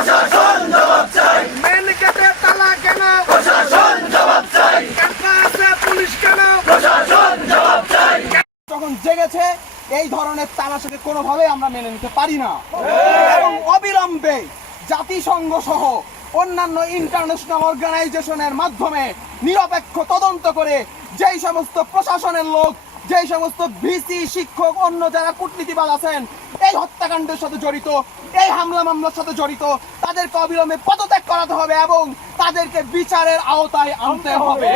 প্রশাসন জবাব চাই। মেন গেটে তালা কেন? প্রশাসন জবাব চাই। ক্যাম্পাসে পুলিশ কেন? প্রশাসন জবাব চাই। যখন জেগেছে এই ধরনের তামাশাকে কোনোভাবেই আমরা মেনে নিতে পারি না এবং অবিলম্বে জাতিসংঘ সহ অন্যান্য ইন্টারন্যাশনাল অর্গানাইজেশনের মাধ্যমে নিরপেক্ষ তদন্ত করে যেই সমস্ত প্রশাসনের লোক, যেই সমস্ত ভিসি, শিক্ষক, অন্য যারা কূটনীতিবাদ আছেন এই হত্যাকাণ্ডের সাথে জড়িত, এই হামলা মামলার সাথে জড়িত, তাদেরকে অবিলম্বে পদত্যাগ করাতে হবে এবং তাদেরকে বিচারের আওতায় আনতে হবে।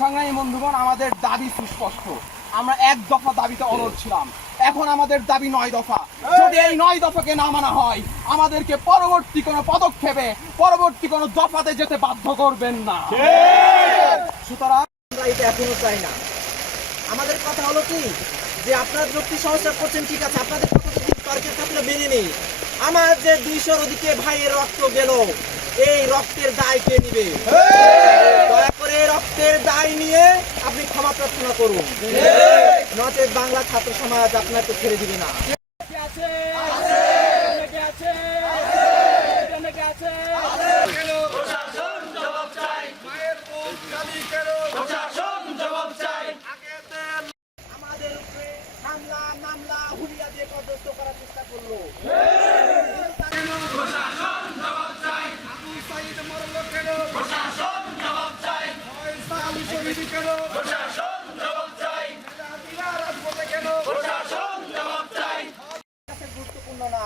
সংগ্রামী বন্ধুগণ, আমাদের দাবি সুস্পষ্ট। আমরা এক দফা দাবিতে অনড় ছিলাম, এখন আমাদের দাবি 9 দফা। যদি এই 9 দফাকে না মানা হয় আমাদেরকে পরবর্তী কোনো পদক্ষেপে, পরবর্তী কোনো দফাতে যেতে বাধ্য করবেন না। সুতরাং আমরা এটা এখনো চাই না। আমাদের কথা হলো কি যে আপনারা যুক্তি সংস্কার করছেন, ঠিক আছে, আপনাদের কথা যদি তর্কের খাতিরে মেনে নেই, আমার যে 200-র অধিকে ভাইয়ের রক্ত গেল, এই রক্তের দায় কে নিবে? দয়া করে রক্তের দায় নিয়ে আপনি ক্ষমা প্রার্থনা করুন, নচেত বাংলা ছাত্র সমাজ আপনাকে ছেড়ে দিবে না। প্রশাসন জবাব চাই। প্রশাসন জবাব চাই। আমাদের উপরে হামলা মামলা হুলিয়া দিয়ে পদস্থ করার চেষ্টা করলো। প্রশাসন জবাব চাই। প্রশাসন জবাব চাই। প্রশাসন জবাব চাই। প্রশাসন জবাব চাই। গুরুত্বপূর্ণ না।